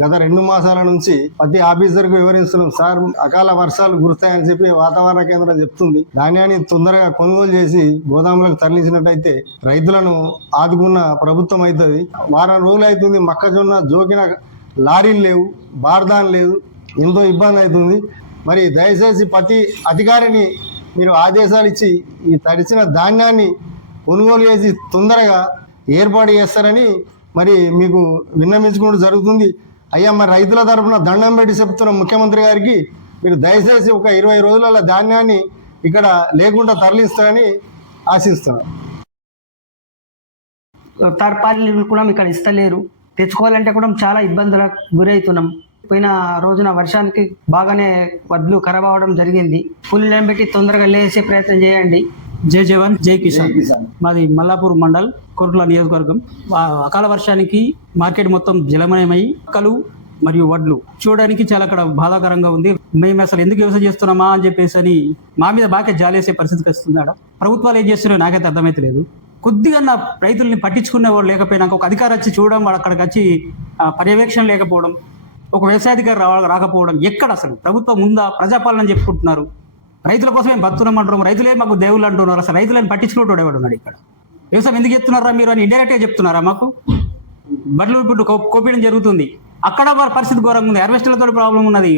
గత 2 మాసాల నుంచి ప్రతి ఆఫీసర్కు వివరిస్తున్నాం. సార్, అకాల వర్షాలు కురుస్తాయని చెప్పి వాతావరణ కేంద్రం చెప్తుంది. ధాన్యాన్ని తొందరగా కొనుగోలు చేసి గోదాములకు తరలించినట్టయితే రైతులను ఆదుకున్న ప్రభుత్వం అవుతుంది. వారం రోజులు అవుతుంది, మొక్కజొన్న జోకిన లారీలు లేవు, బార్దాన్ లేదు, ఎంతో ఇబ్బంది అవుతుంది. మరి దయచేసి ప్రతి అధికారిని మీరు ఆదేశాలు ఇచ్చి ఈ తడిచిన ధాన్యాన్ని కొనుగోలు చేసి తొందరగా ఏర్పాటు చేస్తారని మరి మీకు విన్నవించుకోవడం జరుగుతుంది. అయ్యా, మరి రైతుల తరఫున దండం పెట్టి చెప్తున్న ముఖ్యమంత్రి గారికి మీరు దయచేసి ఒక 20 రోజుల ధాన్యాన్ని ఇక్కడ లేకుండా తరలిస్తారని ఆశిస్తున్నాను. థర్డ్ పార్టీలు కూడా ఇక్కడ ఇస్తలేరు, తెచ్చుకోవాలంటే కూడా చాలా ఇబ్బందులకు గురవుతున్నాం. పోయిన రోజున వర్షానికి బాగానే వడ్లు ఖరాబ్ అవ్వడం జరిగింది. ఫుల్ లైన్ పెట్టి తొందరగా లేసే ప్రయత్నం చేయండి. జై జవాన్ జై కిసాన్. మాది మల్లాపూర్ మండల్, కోరుట్ల నియోజకవర్గం. అకాల వర్షానికి మార్కెట్ మొత్తం జలమయమై మొక్కలు మరియు వడ్లు చూడడానికి చాలా అక్కడ బాధాకరంగా ఉంది. మేము అసలు ఎందుకు వ్యవసాయం చేస్తున్నామా అని చెప్పేసి అని మా మీద బాగా జాలేసే పరిస్థితికి వస్తుంది. ఆడ ప్రభుత్వాలు ఏం చేస్తున్నాయో నాకైతే అర్థమైతే లేదు. కొద్దిగా నా రైతుల్ని పట్టించుకునేవాడు లేకపోయినాక ఒక అధికారి వచ్చి చూడడం, వాడు అక్కడికి వచ్చి పర్యవేక్షణ లేకపోవడం, ఒక వ్యవసాయాధికారి రాకపోవడం, ఎక్కడ అసలు ప్రభుత్వం ఉందా? ప్రజాపాలన చెప్పుకుంటున్నారు. రైతుల కోసం ఏం బతున్నాం అంటున్నాం, రైతులే మాకు దేవుళ్ళు అంటున్నారు. అసలు రైతులను పట్టించుకునేవాడు ఎవడున్నాడు ఇక్కడ? వ్యవసాయం ఎందుకు చెప్తున్నారా మీరు అని ఇండైరెక్ట్గా చెప్తున్నారా? మాకు బడ్లు ఇప్పుడు కోపీయడం జరుగుతుంది, అక్కడ వారి పరిస్థితి ఘోరంగా ఉంది. హార్వెస్టర్లతో ప్రాబ్లం ఉన్నది,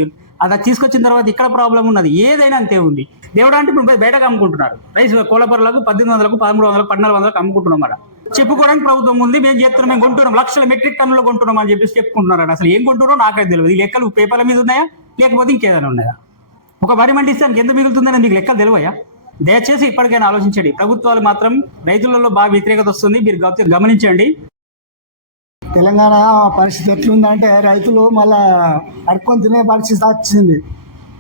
అది తీసుకొచ్చిన తర్వాత ఇక్కడ ప్రాబ్లం ఉన్నది. ఏదైనా అంతే ఉంది. దేవుడు అంటే ఇప్పుడు బయటకు అమ్ముకుంటున్నారు. రైస్ కోలపరలకు 1800, 1300, 1400 అమ్ముకుంటున్నాం. అక్కడ చెప్పుకోవడానికి ప్రభుత్వం ఉంది, మేము చేస్తున్నాం, మేము కొంటున్నాం, లక్షల మెట్రిక్ టన్నులు కొంటున్నాం అని చెప్పేసి చెప్పుకుంటున్నారు. అసలు ఏం కొంటున్నారో నాకైతే తెలియదు. ఈ లెక్కలు పేపర్ల మీద ఉన్నాయా లేకపోతే ఇంకేదైనా ఉన్నాయా? ఒక వరి మండి ఇస్తే ఎంత మిగులుతుందని మీకు లెక్కలు తెలివయా? దయచేసి ఇప్పటికైనా ఆలోచించండి. ప్రభుత్వాలు మాత్రం రైతులలో బాగా వ్యతిరేకత వస్తుంది, మీరు గమనించండి. తెలంగాణ పరిస్థితి ఎట్లుందంటే రైతులు మళ్ళా అడుక్కొని తినే పరిస్థితి వచ్చింది.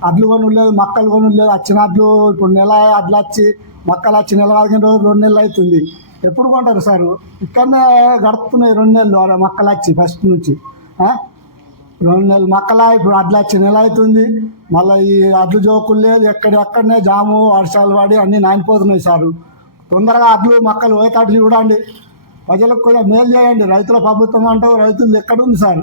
అడ్లు కొని లేదు, మొక్కలు కొని లేదు. వచ్చిన అడ్లు ఇప్పుడు నెల అడ్లు వచ్చి మొక్కలు వచ్చి నెల 15 రోజులు 2 నెలలు అవుతుంది. ఎప్పుడు కొంటారు సార్? ఇక్కడనే గడుపుతున్నాయి 2 నెలలు మొక్కలు వచ్చి ఫస్ట్ నుంచి 2 నెలలు మొక్కల ఇప్పుడు అడ్లు వచ్చి నెల అవుతుంది. మళ్ళీ ఈ అడ్లు జోకులు లేదు, ఎక్కడెక్కడనే జాము వర్షాలు పడి అన్నీ నానిపోతున్నాయి సార్. తొందరగా అడ్లు మొక్కలు పోయేటట్లు చూడండి. ప్రజలకు కూడా మేలు చేయండి. రైతుల ప్రభుత్వం అంటే రైతులు ఎక్కడుంది సార్?